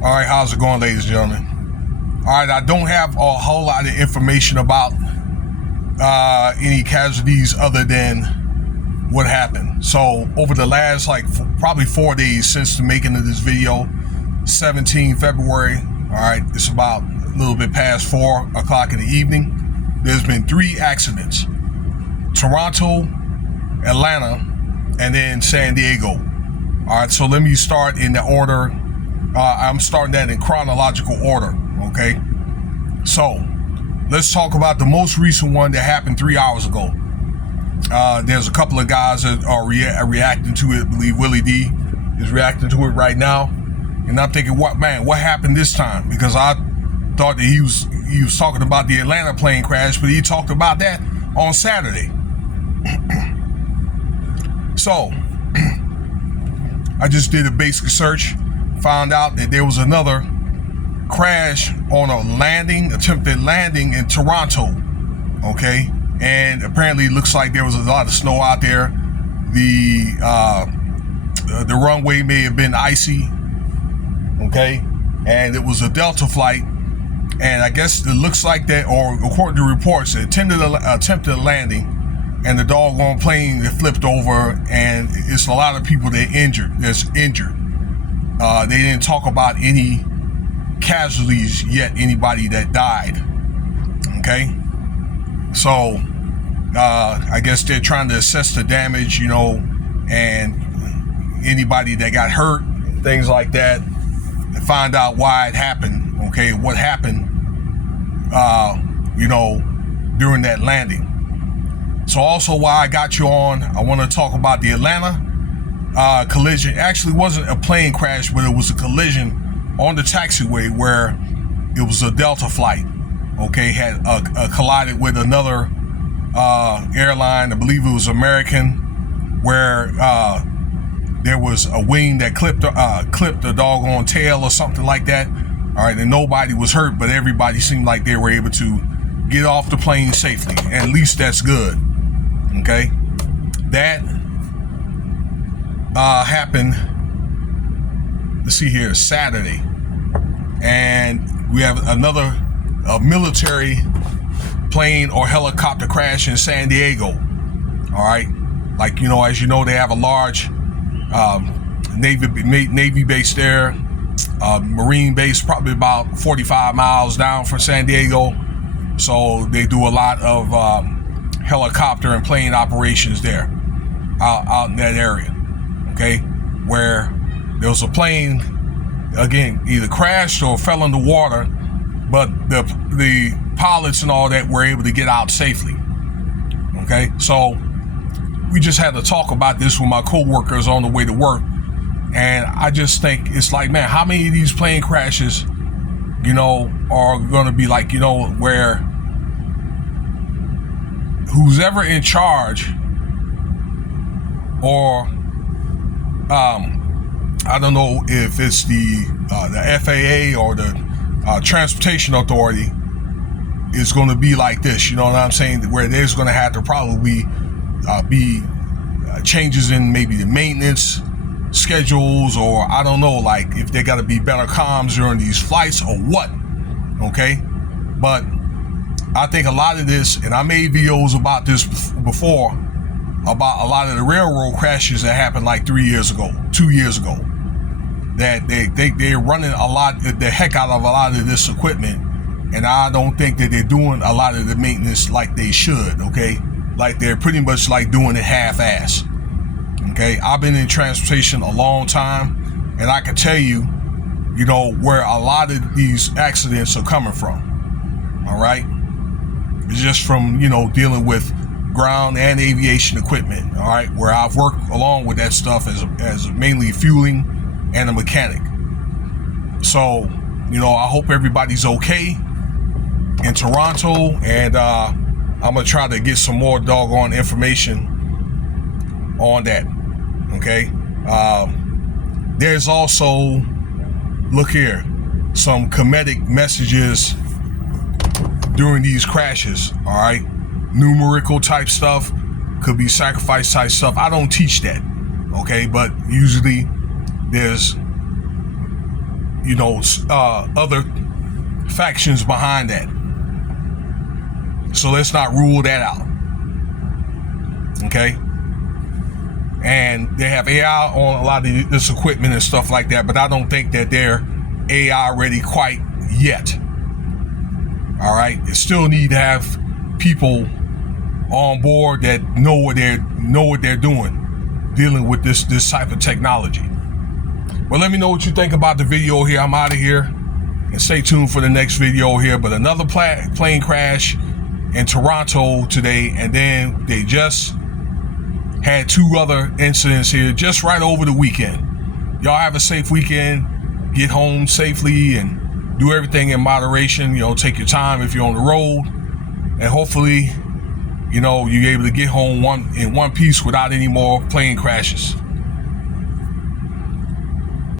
All right, how's it going, ladies and gentlemen? All right, I don't have a whole lot of information about any casualties other than what happened. So over the last probably 4 days since the making of this video, 17 February, all right, it's about a little bit past 4 o'clock in the evening. There's been 3 accidents: Toronto, Atlanta, and then San Diego. All right, so let me start in the order. I'm starting that in chronological order, okay? So let's talk about the most recent one that happened 3 hours ago. There's a couple of guys that are reacting to it. I believe Willie D is reacting to it right now. And I'm thinking, what happened this time? Because I thought that he was talking about the Atlanta plane crash, but he talked about that on Saturday. So I just did a basic search, found out that there was another crash on a attempted landing in Toronto, okay? And apparently it looks like there was a lot of snow out there. The runway may have been icy, okay? And it was a Delta flight, and I guess it looks like that, or according to reports, they attempted a landing, and the doggone plane that flipped over, and it's a lot of people that's injured. They didn't talk about any casualties yet, anybody that died, okay? So I guess they're trying to assess the damage, and anybody that got hurt, things like that, and find out why it happened, okay? What happened, during that landing. So also, while I got you on, I want to talk about the Atlanta collision. Actually, wasn't a plane crash, but it was a collision on the taxiway where it was a Delta flight, okay, had collided with another airline. I believe it was American, where there was a wing that clipped the doggone tail or something like that. All right, and nobody was hurt, but everybody seemed like they were able to get off the plane safely. At least that's good. Okay, that happened, let's see here, Saturday. And we have another military plane or helicopter crash in San Diego. All right, as you know, they have a large Navy base there, Marine base, probably about 45 miles down from San Diego. So they do a lot of helicopter and plane operations there, out in that area, okay, where there was a plane, again, either crashed or fell in the water, but the pilots and all that were able to get out safely, okay? So we just had to talk about this with my co-workers on the way to work, and I just think it's like, man, how many of these plane crashes, are going to be like, where who's ever in charge, or I don't know if it's the FAA or the Transportation Authority, is going to be like this. You know what I'm saying? Where there's going to have to probably be changes in maybe the maintenance schedules, or I don't know, like if they got to be better comms during these flights or what. Okay, but I think a lot of this, and I made videos about this before, about a lot of the railroad crashes that happened like 2 years ago, that they're running the heck out of a lot of this equipment, and I don't think that they're doing a lot of the maintenance like they should, okay? Like they're pretty much like doing it half-ass, okay? I've been in transportation a long time, and I can tell you, where a lot of these accidents are coming from, all right? It's just from, dealing with ground and aviation equipment, all right, where I've worked along with that stuff as mainly fueling and a mechanic. So, I hope everybody's okay in Toronto, and I'm gonna try to get some more doggone information on that, okay? There's also, look here, some comedic messages during these crashes, all right? Numerical type stuff, could be sacrifice type stuff. I don't teach that, okay? But usually there's other factions behind that. So let's not rule that out. Okay? And they have AI on a lot of this equipment and stuff like that, but I don't think that they're AI ready quite yet. All right? They still need to have people on board that know what they're doing, dealing with this type of technology. Well, let me know what you think about the video here. I'm out of here, and stay tuned for the next video here. But another plane crash in Toronto today, and then they just had 2 other incidents here just right over the weekend. Y'all have a safe weekend. Get home safely and do everything in moderation. Take your time if you're on the road, and hopefully, you're able to get home in one piece without any more plane crashes.